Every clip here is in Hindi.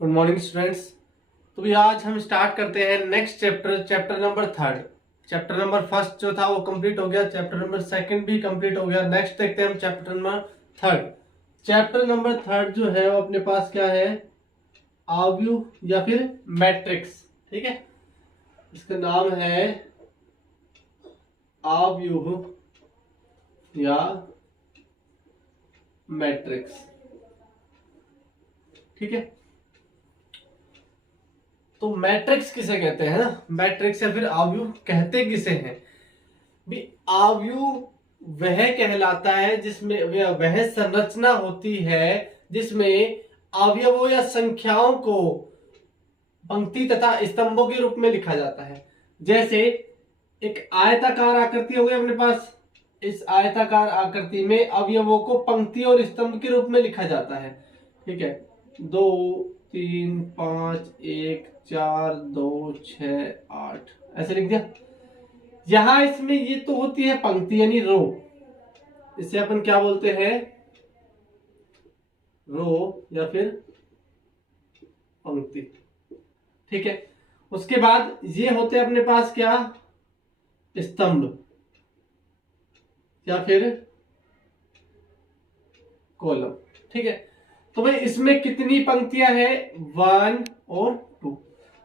Good morning students. तो भी आज हम स्टार्ट करते हैं next chapter number third. Chapter number first जो था वो कंप्लीट हो गया, चैप्टर नंबर सेकंड भी कंप्लीट हो गया। नेक्स्ट देखते हैं हम chapter number third. Chapter number third जो है वो अपने पास क्या है, आव्यूह या फिर मैट्रिक्स। ठीक है, इसका नाम है आव्यूह या मैट्रिक्स। ठीक है, तो मैट्रिक्स किसे कहते हैं ना, मैट्रिक्स या फिर आव्यूह कहते किसे हैं भी। आव्यूह वह कहलाता है जिसमें वह संरचना होती है जिसमें अवयवों या संख्याओं को पंक्ति तथा स्तंभों के रूप में लिखा जाता है। जैसे एक आयताकार आकृति हो गई अपने पास, इस आयताकार आकृति में अवयवों को पंक्ति और स्तंभ के रूप में लिखा जाता है। ठीक है, 2 3 5 1 4 2 6 8 ऐसे लिख दिया। यहां इसमें ये तो होती है पंक्ति यानी रो, इसे अपन क्या बोलते हैं, रो या फिर पंक्ति। ठीक है, उसके बाद ये होते हैं अपने पास क्या, स्तंभ या फिर कॉलम। ठीक है, तो भाई इसमें कितनी पंक्तियां हैं, 1 और 2।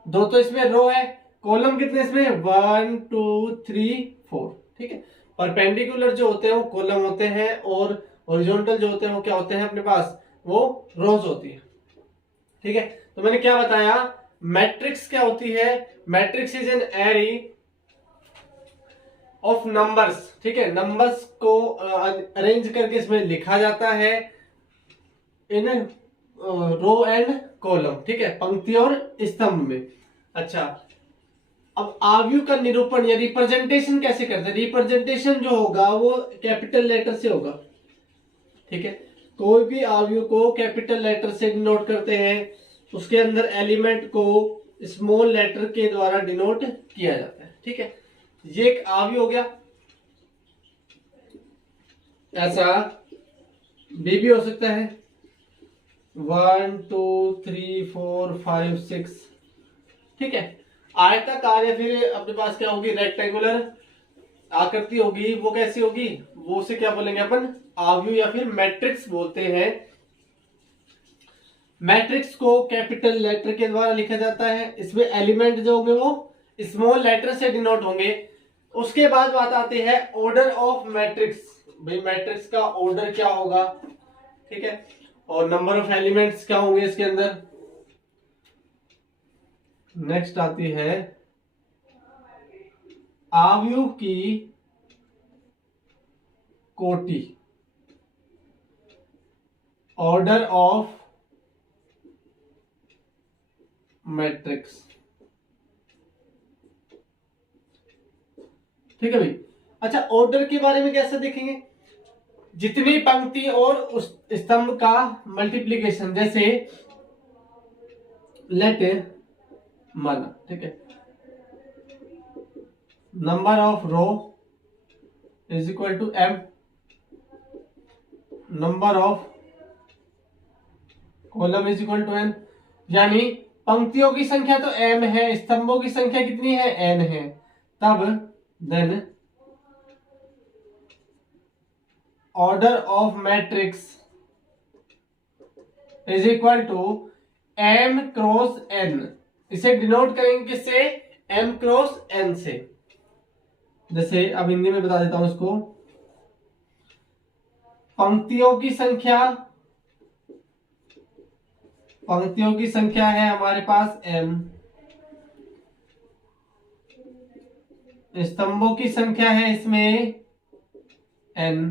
दो तो इसमें रो है, कॉलम कितने इसमें, 1 2 3 4। ठीक है, परपेंडिकुलर जो होते हैं वो कॉलम होते हैं और हॉरिजॉन्टल जो होते हैं वो क्या होते हैं अपने पास, वो रोज होती है। ठीक है, तो मैंने क्या बताया, मैट्रिक्स क्या होती है, matrix is an array of numbers. ठीक है, नंबर्स को अरेंज करके इसमें लिखा जाता है इन रो एंड कॉलम। ठीक है, पंक्ति और स्तंभ में। अच्छा, अब आव्यूह का निरूपण या रिप्रेजेंटेशन कैसे करते हैं, रिप्रेजेंटेशन जो होगा वो कैपिटल लेटर से होगा। ठीक है, कोई भी आव्यूह को कैपिटल लेटर से डिनोट करते हैं, उसके अंदर एलिमेंट को स्मॉल लेटर के द्वारा डिनोट किया जाता है। ठीक है, ये एक आव्यूह हो गया। ऐसा बी भी हो सकता है, 1 2 3 4 5 6। ठीक है, आयताकार या फिर अपने पास क्या होगी, रेक्टेंगुलर आकृति होगी, वो कैसी होगी, वो उसे क्या बोलेंगे अपन, आव्यूह या फिर मैट्रिक्स बोलते हैं। मैट्रिक्स को कैपिटल लेटर के द्वारा लिखा जाता है, इसमें एलिमेंट जो होंगे वो स्मॉल लेटर से डिनोट होंगे। उसके बाद बात आती है ऑर्डर ऑफ मैट्रिक्स। भाई मैट्रिक्स का ऑर्डर क्या होगा, ठीक है, और नंबर ऑफ एलिमेंट्स क्या होंगे इसके अंदर। नेक्स्ट आती है आव्यूह की कोटि, ऑर्डर ऑफ मैट्रिक्स। ठीक है भाई। अच्छा, ऑर्डर के बारे में कैसे देखेंगे, जितनी पंक्ति और उस स्तंभ का मल्टीप्लीकेशन, जैसे लेट माना, ठीक है, number of row is equal to m, number of column is equal to n। यानी पंक्तियों की संख्या तो m है, स्तंभों की संख्या कितनी है, n है। तब then order of matrix is equal to m cross n। इसे डिनोट करेंगे किससे, m क्रॉस n से। जैसे अब हिंदी में बता देता हूं इसको, पंक्तियों की संख्या, पंक्तियों की संख्या है हमारे पास m, स्तंभों की संख्या है इसमें n।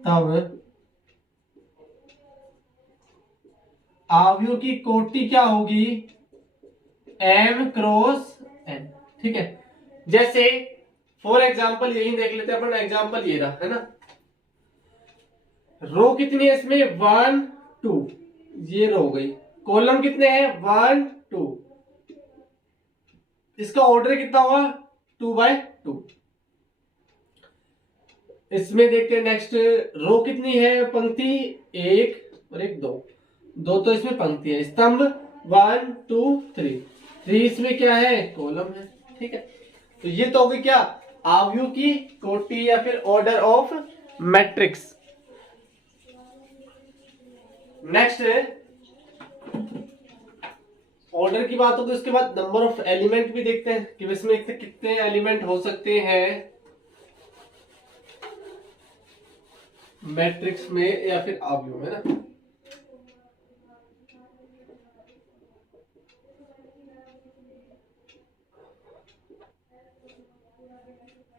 तब आव्यूह की कोटि क्या होगी, m क्रॉस n। ठीक है, जैसे फॉर एग्जाम्पल यही देख लेते हैं अपन, एग्जाम्पल ये रहा है ना, रो कितनी है इसमें, 1 2, ये रो हो गई। कॉलम कितने हैं, 1 2, इसका ऑर्डर कितना हुआ, 2/2। इसमें देखते हैं नेक्स्ट, रो कितनी है, पंक्ति 1 और 1 2, दो तो इसमें पंक्ति है, स्तंभ 1 2 3, 3 इसमें क्या है, कॉलम है। ठीक है, तो ये तो होगी क्या, आव्यूह की कोटि या फिर order of matrix. Next order की बात होगी, उसके बाद नंबर ऑफ एलिमेंट भी देखते हैं कि इसमें कितने एलिमेंट हो सकते हैं मैट्रिक्स में या फिर आव्यूह में ना।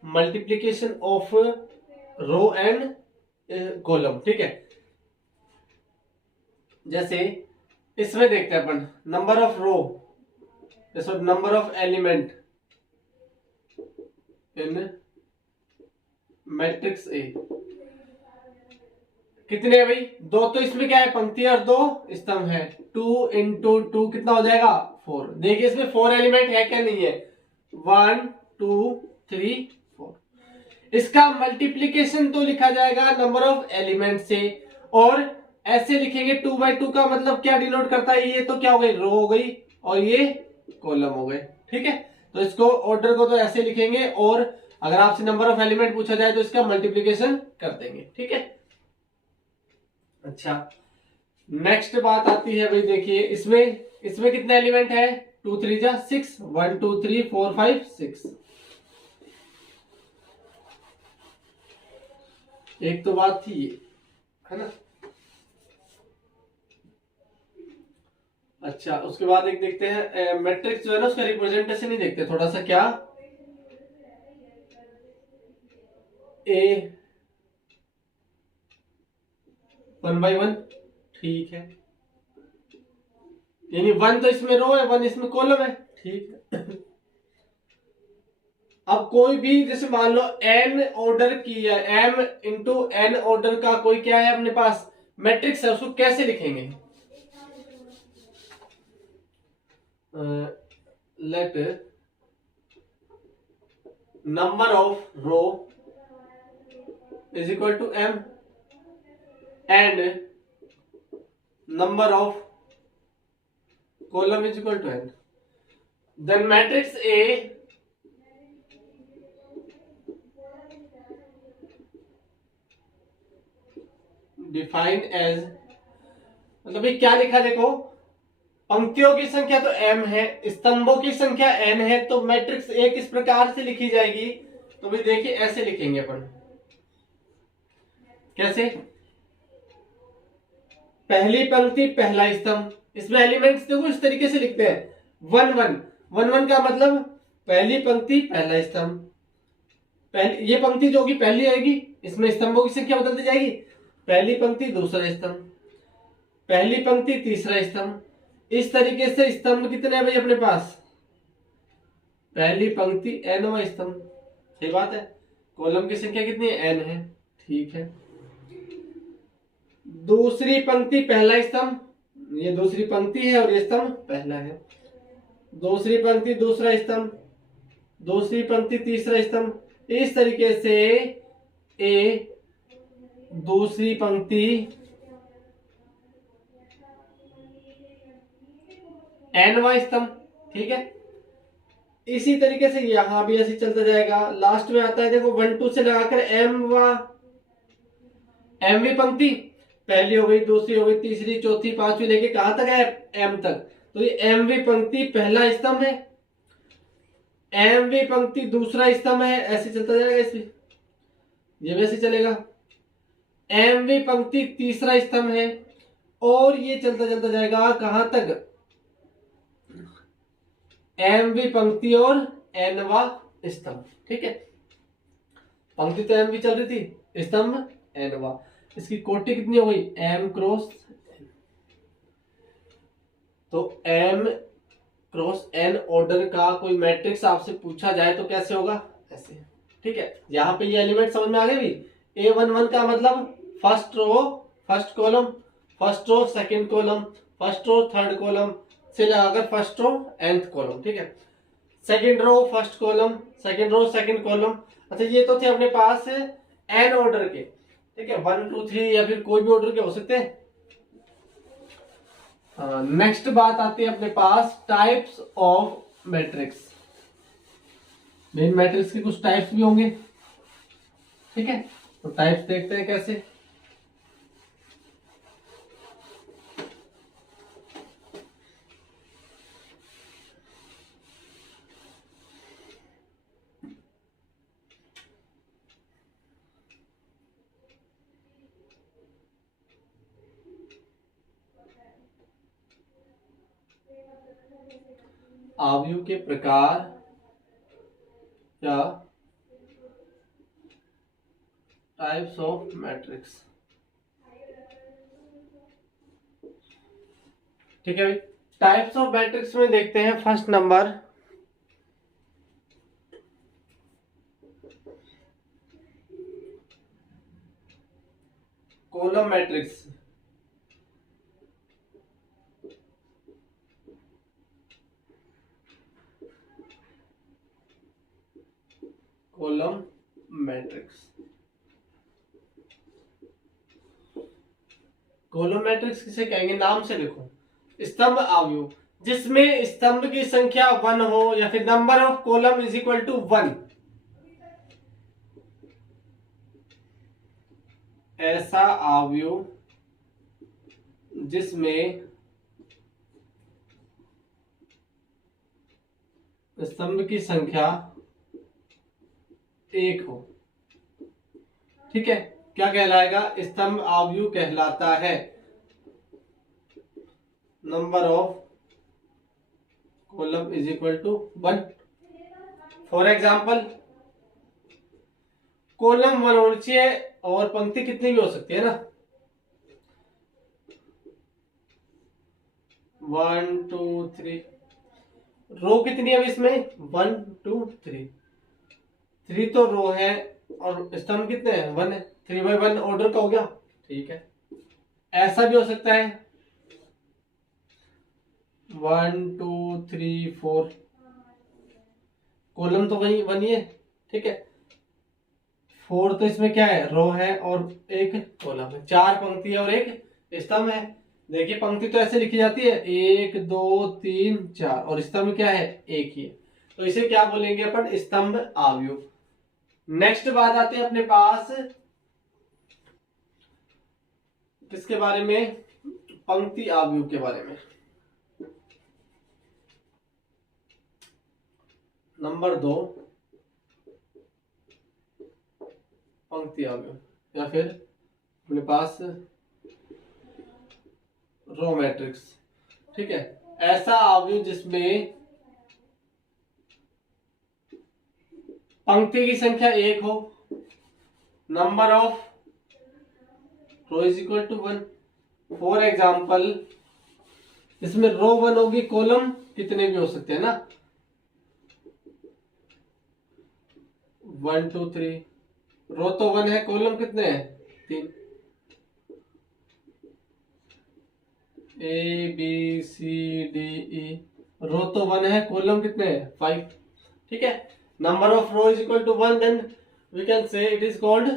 Multiplication of row and column. ठीक है, जैसे इसमें देखते हैं अपन नंबर ऑफ रो, जैसे number of element in matrix A कितने है भाई, दो तो इसमें क्या है, पंक्ति और दो स्तंभ है, 2 इंटू 2 कितना हो जाएगा, 4। देखिए इसमें 4 एलिमेंट है क्या, नहीं है, 1 2 3 4। इसका मल्टीप्लीकेशन तो लिखा जाएगा नंबर ऑफ एलिमेंट से, और ऐसे लिखेंगे 2 बाई 2 का मतलब क्या डिनोट करता है, ये तो क्या हो गई, रो हो गई और ये कॉलम हो गए। ठीक है, तो इसको ऑर्डर को तो ऐसे लिखेंगे, और अगर आपसे नंबर ऑफ एलिमेंट पूछा जाए तो इसका मल्टीप्लीकेशन कर देंगे। ठीक है, अच्छा नेक्स्ट बात आती है भाई, देखिए इसमें कितने एलिमेंट है, 2 3 जा 6, 1 2 3 4 5 6। एक तो बात थी ये, है ना। अच्छा उसके बाद एक देखते हैं मैट्रिक्स जो है ना, उसका रिप्रेजेंटेशन ही देखते हैं थोड़ा सा, क्या ए 1 बाई 1। ठीक है, यानी 1 तो इसमें रो है, 1 इसमें कॉलम है। ठीक है, अब कोई भी जैसे मान लो n ऑर्डर की या m इंटू n ऑर्डर का कोई क्या है अपने पास मैट्रिक्स है, उसको कैसे लिखेंगे, let number of row is equal to m and number of column is equal to n, then matrix A define as, मतलब ये क्या लिखा, देखो पंक्तियों की संख्या तो m है, स्तंभों की संख्या n है, तो मैट्रिक्स A किस प्रकार से लिखी जाएगी, तो भी देखिए ऐसे लिखेंगे अपन, कैसे, पहली पंक्ति पहला स्तंभ, इसमें एलिमेंट्स देखो इस तरीके से लिखते हैं, 1 1 1 1 का मतलब पहली पंक्ति पहला स्तंभ, पहली ये पंक्ति जो होगी पहली आएगी, इसमें स्तंभों की संख्या बदलती जाएगी, पहली पंक्ति दूसरा स्तंभ, पहली पंक्ति तीसरा स्तंभ, इस तरीके से स्तंभ कितने हैं भाई अपने पास, पहली पंक्ति nवां स्तंभ। सही बात है, कॉलम की संख्या कितनी है, n है। ठीक है, दूसरी पंक्ति पहला स्तंभ, ये दूसरी पंक्ति है और ये स्तंभ पहला है, दूसरी पंक्ति दूसरा स्तंभ, दूसरी पंक्ति तीसरा स्तंभ, इस तरीके से ए दूसरी पंक्ति nवां स्तंभ। ठीक है, इसी तरीके से यहां भी ऐसे चलता जाएगा, लास्ट में आता है देखो 1 2 से लगाकर mवीं पंक्ति, पहली हो गई, दूसरी हो गई, तीसरी चौथी पांचवी लेके कहां तक है, m तक, तो ये mवीं पंक्ति पहला स्तंभ है, mवीं पंक्ति दूसरा स्तंभ है, ऐसे चलता जाएगा, इसमें ये भी ऐसे चलेगा, mवीं पंक्ति तीसरा स्तंभ है, और ये चलता चलता जाएगा कहां तक, mवीं पंक्ति और nवां स्तंभ। ठीक है, पंक्ति तो mवीं चल रही थी, स्तंभ nवां, इसकी कोटि कितनी हो गई, m क्रॉस n, तो m क्रॉस n ऑर्डर का कोई मैट्रिक्स आपसे पूछा जाए तो कैसे होगा, ऐसे। ठीक है, यहाँ पे ये एलिमेंट समझ में आ गए भी, A11 का मतलब first row first column, first row second column, first row third column से लगाकर फर्स्ट रो nth कॉलम। ठीक है, second row first column, second row second column. अच्छा ये तो थे अपने पास n ऑर्डर के, ठीक है, 1 2 3 या फिर कोई भी ऑर्डर के हो सकते हैं। नेक्स्ट बात आती है अपने पास types of matrix. Main matrix के कुछ टाइप्स भी होंगे, ठीक है, तो टाइप्स देखते हैं कैसे। आव्यूह के प्रकार या टाइप्स ऑफ मैट्रिक्स, ठीक है भाई। टाइप्स ऑफ मैट्रिक्स में देखते हैं first number column matrix. Column matrix, column matrix किसे कहेंगे, नाम से देखो, स्तंभ आव्यूह जिसमें स्तंभ की संख्या 1 हो या फिर number of column is equal to 1, ऐसा आव्यूह जिसमें स्तंभ की संख्या 1 हो, ठीक है, क्या कहलाएगा, स्तंभ आव्यूह कहलाता है। Number of column is equal to 1। For example column 1 होनी चाहिए और पंक्ति कितनी भी हो सकती है ना, 1 2 3, रो कितनी है इसमें, 1 2 3, 3 तो रो है और स्तंभ कितने हैं, 1 है, 3/1 ऑर्डर का हो गया, ठीक है। ऐसा भी हो सकता है 1 2 3 4, कॉलम तो वही 1 ही है, ठीक है, 4 तो इसमें क्या है, रो है और एक कॉलम है, 4 पंक्ति है और एक स्तंभ है। देखिए पंक्ति तो ऐसे लिखी जाती है 1 2 3 4 और स्तंभ क्या है, एक ही है, तो इसे क्या बोलेंगे अपन, स्तंभ आव्यूह। नेक्स्ट बात आती है अपने पास किसके बारे में, पंक्ति आव्यूह के बारे में। नंबर 2 पंक्ति आव्यूह या फिर अपने पास रो मैट्रिक्स, ठीक है, ऐसा आव्यूह जिसमें पंक्ति की संख्या 1 हो, number of row is equal to 1। For example इसमें रो 1 होगी, कॉलम कितने भी हो सकते हैं ना, 1 2 3, रो तो 1 है, कॉलम कितने हैं, 3, A B C D E, रो तो 1 है, कॉलम कितने हैं, 5, ठीक है। Number of row is equal to 1, then we can say it is called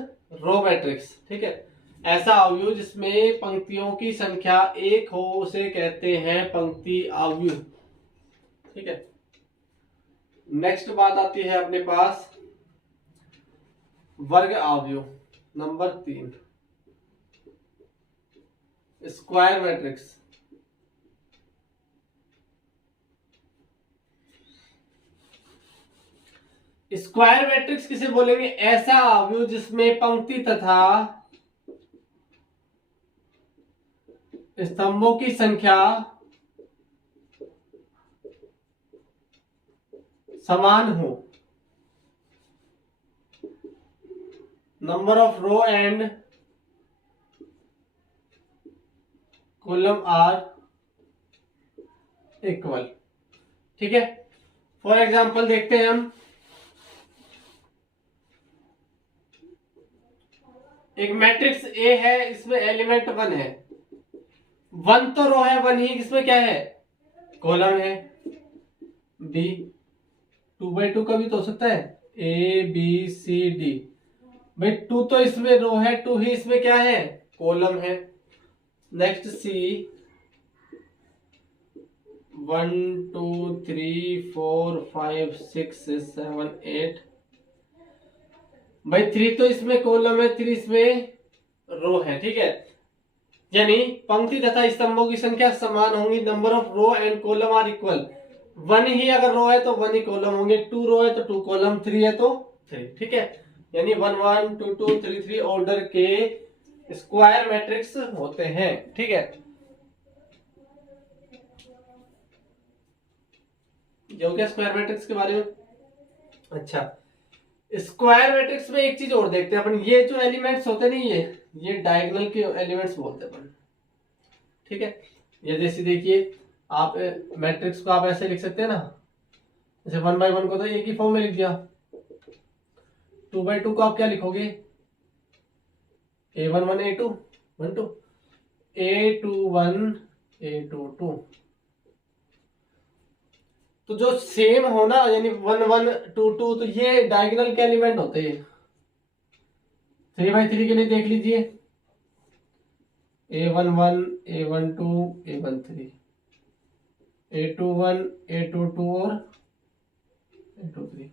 row matrix, ठीक है। ऐसा आव्यूह जिसमें पंक्तियों की संख्या 1 हो उसे कहते हैं पंक्ति आव्यूह, ठीक है। नेक्स्ट बात आती है अपने पास वर्ग आव्यूह। Number 3 square matrix. Square matrix किसे बोलेंगे, ऐसा आव्यूह जिसमें पंक्ति तथा स्तंभों की संख्या समान हो, number of row and column are equal, ठीक है। फॉर एग्जाम्पल देखते हैं हम, एक मैट्रिक्स ए है, इसमें एलिमेंट 1 है, 1 तो रो है, 1 ही इसमें क्या है, कॉलम है। बी 2/2 का भी तो हो सकता है, ए बी सी डी, भाई 2 तो इसमें रो है, 2 ही इसमें क्या है, कॉलम है। नेक्स्ट सी 1 2 3 4 5 6 7 8। भाई 3 तो इसमें कॉलम है, 3 इसमें रो है, ठीक है। यानी पंक्ति तथा स्तंभों की संख्या समान होंगी। Number of row and column are equal. 1 ही अगर रो है तो 1 ही कॉलम होंगे, 2 रो है तो 2 कॉलम, 3 है तो 3, ठीक है। यानी 1 1 2 2 3 3 ऑर्डर के स्क्वायर मैट्रिक्स होते हैं, ठीक है। जो क्या स्क्वायर मैट्रिक्स के बारे में। अच्छा, स्क्वायर मैट्रिक्स में एक चीज और देखते हैं अपन। ये जो एलिमेंट्स होते नहीं, ये डायगोनल के एलिमेंट्स बोलते हैं अपन, ठीक है। ये जैसे देखिए, आप मैट्रिक्स को आप ऐसे लिख सकते हैं ना, जैसे 1/1 को तो एक ही फॉर्म में लिख दिया। 2/2 को आप क्या लिखोगे, A11 A2 1 2 A21 A22। तो जो सेम होना, यानी 1 1 2 2, तो ये डायगोनल के एलिमेंट होते हैं। 3/3 के लिए देख लीजिए, A11 A12 A13 A21 A22 और A23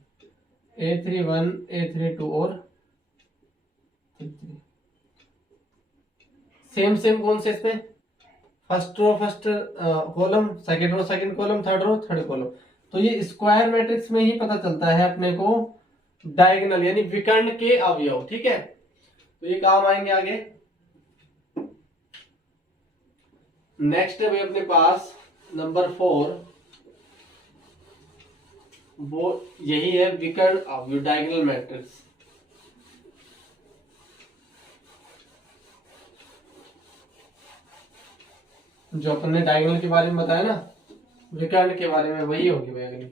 A31 A32 और A33। सेम कौन से इसमें, first row first column, second row second column, third row third column. तो ये स्क्वायर मैट्रिक्स में ही पता चलता है अपने को डायगोनल यानी विकर्ण के अवयव, ठीक है। तो ये काम आएंगे आगे। नेक्स्ट है भाई अपने पास नंबर 4, वो यही है विकर्ण अवयव, डायगोनल मैट्रिक्स। जो अपन ने डायगोनल के बारे में बताया ना, विकर्ण के बारे में वही होगी भाई अगली।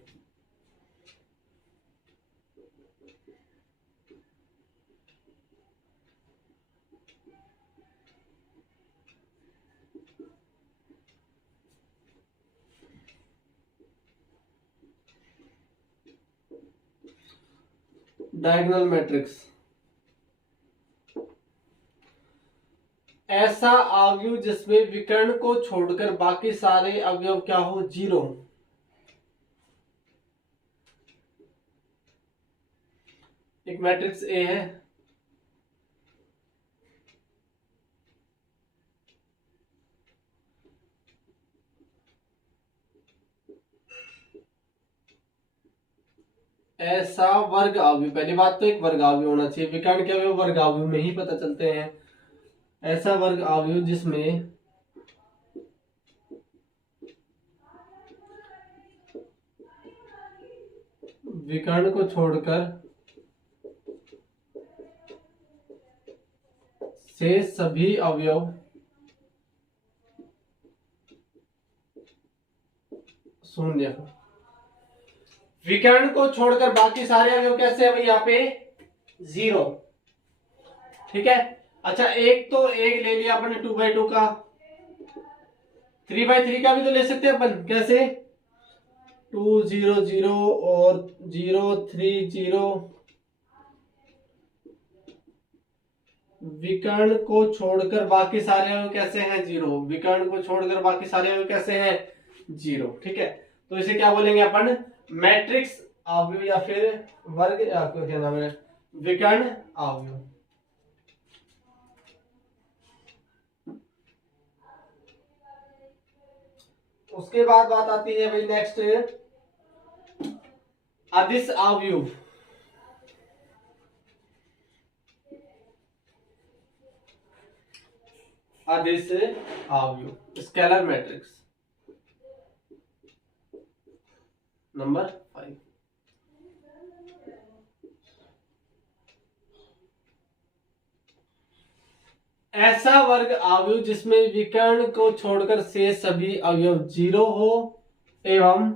डायगोनल मैट्रिक्स, ऐसा अवयव जिसमें विकर्ण को छोड़कर बाकी सारे अवयव क्या हो, 0। एक मैट्रिक्स ए है, ऐसा वर्ग अवयव, पहली बात तो एक वर्ग अवयव होना चाहिए। विकर्ण के अवयव वर्ग अवयव में ही पता चलते हैं। ऐसा वर्ग अवयव जिसमें विकर्ण को छोड़कर से सभी अवयव शून्य हो। विकर्ण को छोड़कर बाकी सारे अवयव कैसे है भाई, यहाँ पे 0, ठीक है। अच्छा, एक तो एक ले लिया अपन 2/2 का, 3/3 का भी तो ले सकते हैं अपन, कैसे 2 0 0 और 0 3 0। विकर्ण को छोड़कर बाकी सारे अवयव कैसे हैं, 0। विकर्ण को छोड़कर बाकी सारे अवयव कैसे हैं, 0, ठीक है। तो इसे क्या बोलेंगे अपन, मैट्रिक्स अवयव या फिर वर्ग, या क्या नाम है, विकर्ण अवयव। उसके बाद बात आती है भाई नेक्स्ट, अदिश अवयव। अदिश अवयव, स्केलर मैट्रिक्स नंबर 5। ऐसा वर्ग अवयव जिसमें विकर्ण को छोड़कर से सभी अवयव 0 हो एवं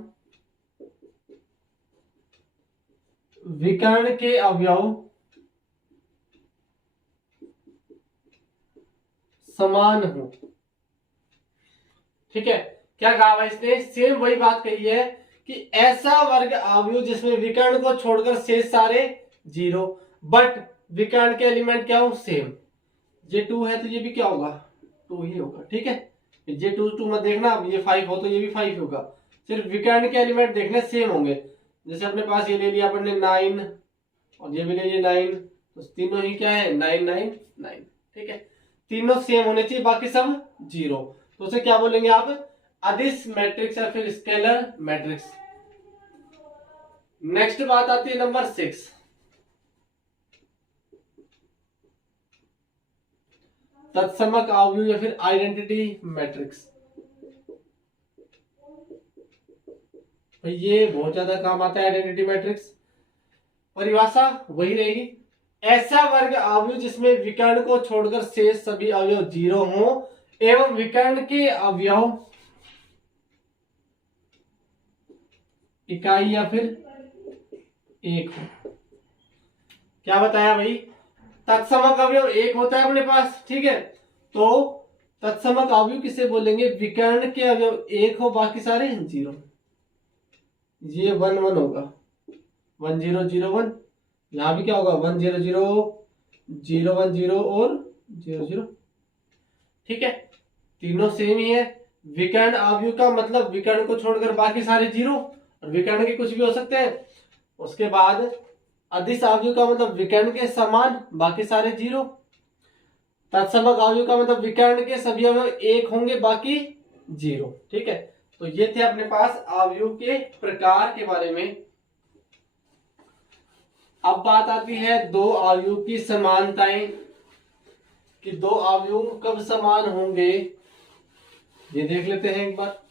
विकर्ण के अवयव समान हो, ठीक है। क्या कहा भाई इसने, सेम वही बात कही है कि ऐसा वर्ग अवयव जिसमें विकर्ण को छोड़कर शेष सारे 0, बट विकर्ण के एलिमेंट क्या हो, सेम। ये 2 है तो ये भी क्या होगा, 2 ही होगा, ठीक है। ये 2 2 मत देखना, अब ये 5 हो तो ये भी 5 होगा। सिर्फ विकर्ण के एलिमेंट देखने सेम होंगे। जैसे अपने पास ये ले लिया अपन ने 9 और ये भी ले लिया 9, तो तीनों ही क्या है 9 9 9। ठीक है, तीनों सेम होने चाहिए, बाकी सब 0। तो उसे क्या बोलेंगे आप, अदिश मैट्रिक्स या फिर स्केलर मैट्रिक्स। नेक्स्ट बात आती है नंबर 6, तत्समक अवयव या फिर आइडेंटिटी मैट्रिक्स। तो ये बहुत ज्यादा काम आता है आइडेंटिटी मैट्रिक्स। परिभाषा वही रहेगी, ऐसा वर्ग अवयव जिसमें विकर्ण को छोड़कर शेष सभी अवयव 0 हों एवं विकर्ण के अवयव इकाई या फिर 1 हो। क्या बताया भाई, तत्समक अवयव 1 होता है अपने पास, ठीक है, तो तत्समक अवयव किसे बोलेंगे, विकर्ण के अवयव 1 हो बाकी सारे 0। ये 1 1 होगा, 1 0 0 1, यहां भी क्या होगा 1 0 0 0 1 0 और 0 0। ठीक है, तीनों सेम ही है। विकर्ण अवयव का मतलब विकर्ण को छोड़कर बाकी सारे 0, और विकर्ण के कुछ भी हो सकते हैं। उसके बाद अदिश अवयव का मतलब विकर्ण के समान बाकी सारे 0। तत्समक अवयव का मतलब विकर्ण के सभी अवयव 1 होंगे बाकी 0। ठीक है, तो ये थे अपने पास अवयव के प्रकार के बारे में। अब बात आती है दो अवयव की समानताएं, कि दो अवयव कब समान होंगे, ये देख लेते हैं एक बार।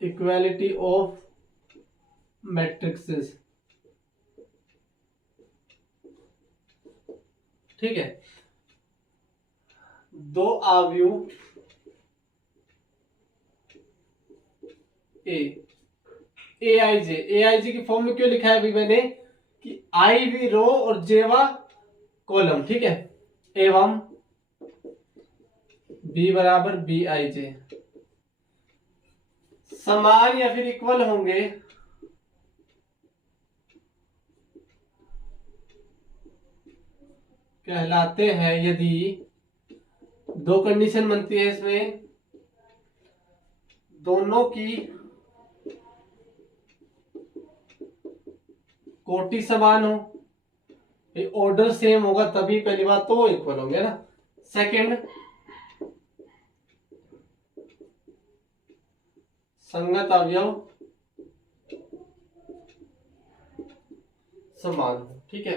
Equality of matrixes. ठीक है, दो अवयव ए आई जे की फॉर्म में क्यों लिखा है अभी मैंने, कि आई वी रो और जेवा कॉलम, ठीक है, एवं बी बराबर बी आई जे समान या फिर इक्वल होंगे कहलाते हैं यदि दो कंडीशन बनती है इसमें, दोनों की कोटि समान हो, ऑर्डर सेम होगा तभी पहली बात तो इक्वल होंगे ना। सेकंड, संगत अवयव समान हो, ठीक है,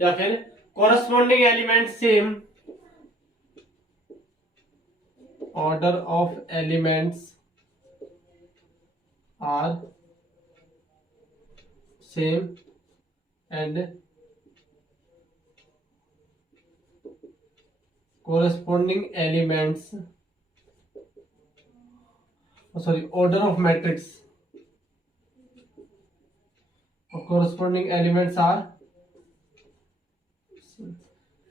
या फिर corresponding element same, order of elements are same and corresponding elements, order of matrix of corresponding elements are,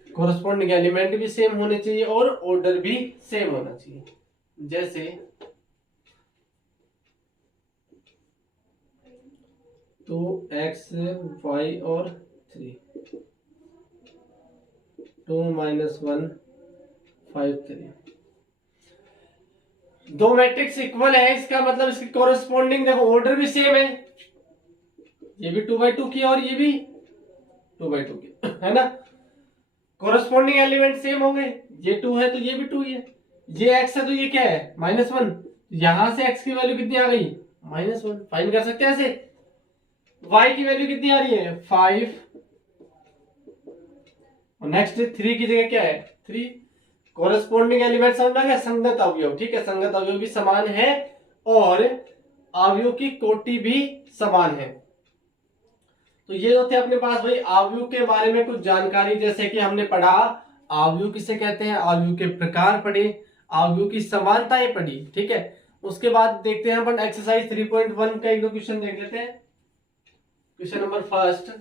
corresponding element भी सेम होने चाहिए और ऑर्डर भी सेम होना चाहिए। जैसे 2x y और 3, 2 - 1 5 3, दो मैट्रिक्स इक्वल है, इसका मतलब इसकी कोरस्पॉन्डिंग देखो ऑर्डर भी सेम है, ये भी 2/2 की और ये भी 2/2 की, है ना। कोरस्पॉन्डिंग एलिमेंट सेम होंगे, ये 2 है तो ये भी 2 ही है, ये x है तो ये क्या है -1, यहां से x की वैल्यू कितनी आ गई -1, फाइंड कर सकते हैं ऐसे। y की वैल्यू कितनी आ रही है 5, और नेक्स्ट 3 की जगह क्या है 3। कोरस्पॉन्डिंग एलिमेंट समझ में आ गया, संगत अवयव, ठीक है, संगत अवयव भी समान है और अवयव की कोटि भी समान है। तो ये जो थे अपने पास भाई अवयव के बारे में कुछ जानकारी, जैसे कि हमने पढ़ा अवयव किसे कहते हैं, अवयव के प्रकार पढ़े, अवयव की समानताएं पढ़ी, ठीक है। उसके बाद देखते हैं अपन एक्सरसाइज 3.1 का एक दो क्वेश्चन देख लेते हैं। क्वेश्चन नंबर फर्स्ट,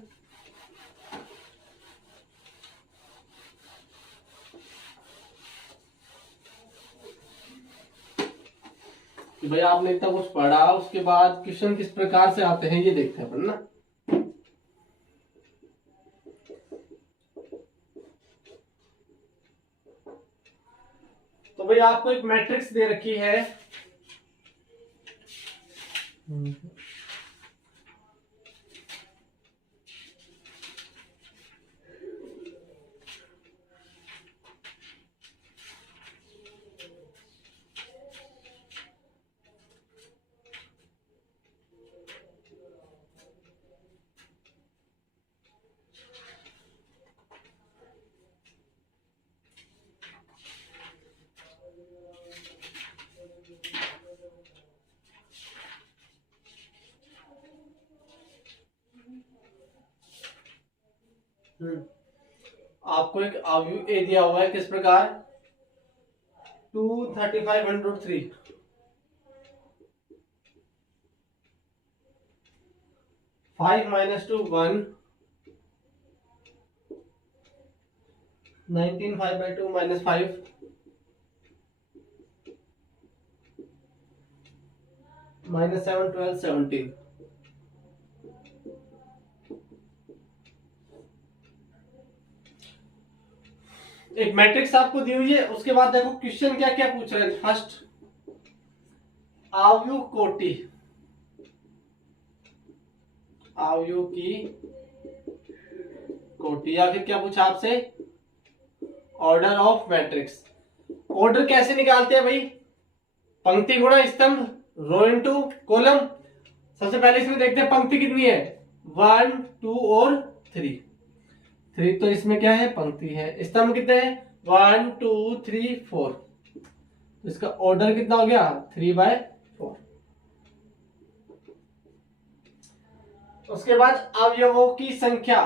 कि भाई आपने इतना कुछ पढ़ा, उसके बाद क्वेश्चन किस प्रकार से आते हैं ये देखते हैं अपन ना। तो भाई आपको एक मैट्रिक्स दे रखी है, आपको एक अवयव ए दिया हुआ है किस प्रकार 235/3, 5 - 2 1, 19 5/2 -5, -7 12 17। एक मैट्रिक्स आपको दी हुई है, उसके बाद देखो क्वेश्चन क्या क्या पूछ रहे हैं। फर्स्ट, अवयव कोटि, अवयव की कोटि, या फिर क्या पूछा आपसे, ऑर्डर ऑफ मैट्रिक्स। ऑर्डर कैसे निकालते हैं भाई, पंक्ति गुणा स्तंभ, रो इनटू कॉलम। सबसे पहले इसमें देखते हैं पंक्ति कितनी है, 1 2 और 3। 3 तो इसमें क्या है, पंक्ति है। स्तंभ कितने हैं, 1 2 3 4। तो इसका ऑर्डर कितना हो गया, 3/4। उसके बाद अवयवों की संख्या,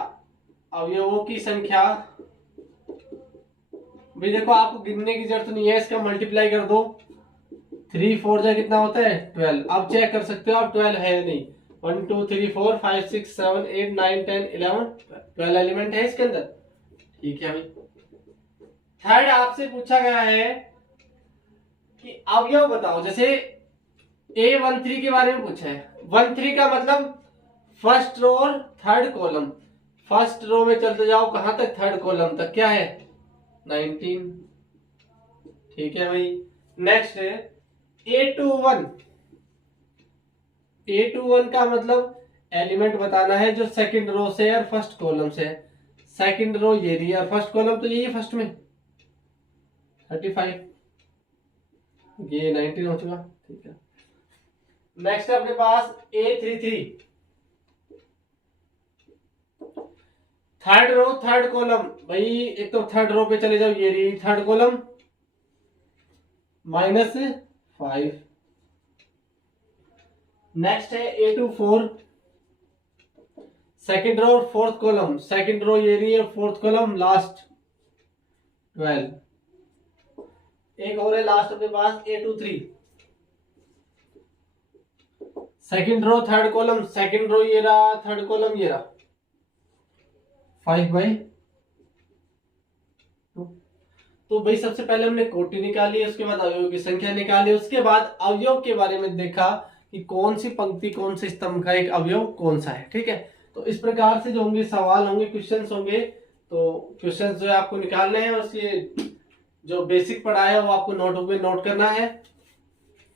अवयवों की संख्या भाई देखो आपको गिनने की जरूरत नहीं है, इसका मल्टीप्लाई कर दो। 3 4 जा कितना होता है 12। अब चेक कर सकते हो आप 12 है या नहीं। 1 2 3 4 5 6 7 8 9 10 11 12 एलिमेंट है इसके अंदर। ठीक है भाई। थर्ड आपसे पूछा गया है कि अवयव बताओ, जैसे A13 के बारे में पूछा है। 13 का मतलब फर्स्ट रो और थर्ड कॉलम। फर्स्ट रो में चलते जाओ कहां तक, थर्ड कॉलम तक, क्या है 19। ठीक है भाई। नेक्स्ट है A21। A21 का मतलब एलिमेंट बताना है जो सेकंड रो से और फर्स्ट कॉलम से है। सेकंड रो ये रही और फर्स्ट कॉलम तो यही है फर्स्ट में 35, ये 19 हो चुका। ठीक है। नेक्स्ट है अपने पास A33। Third row third column, भाई एक तो थर्ड रो पे चले जाओ, ये रही थर्ड कॉलम -5। नेक्स्ट है A24। Second row fourth column, second row ये रही है, फोर्थ कॉलम लास्ट 12। एक और है लास्ट अपने पास A23। Second row third column, second row ये रहा, थर्ड कॉलम ये रहा 5/2। तो भाई सबसे पहले हमने कोटि निकाली, उसके बाद अवयव की संख्या निकाली, उसके बाद अवयव के बारे में देखा कि कौन सी पंक्ति कौन से स्तंभ का एक अवयव कौन सा है। ठीक है। तो इस प्रकार से जो होंगे सवाल होंगे, क्वेश्चंस होंगे, तो क्वेश्चंस जो है आपको निकालने हैं और उसके जो बेसिक पढ़ा है वो आपको नोटबुक में नोट करना है।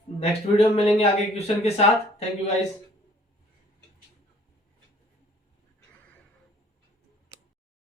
नेक्स्ट वीडियो में मिलेंगे आगे क्वेश्चन के साथ। Thank you guys.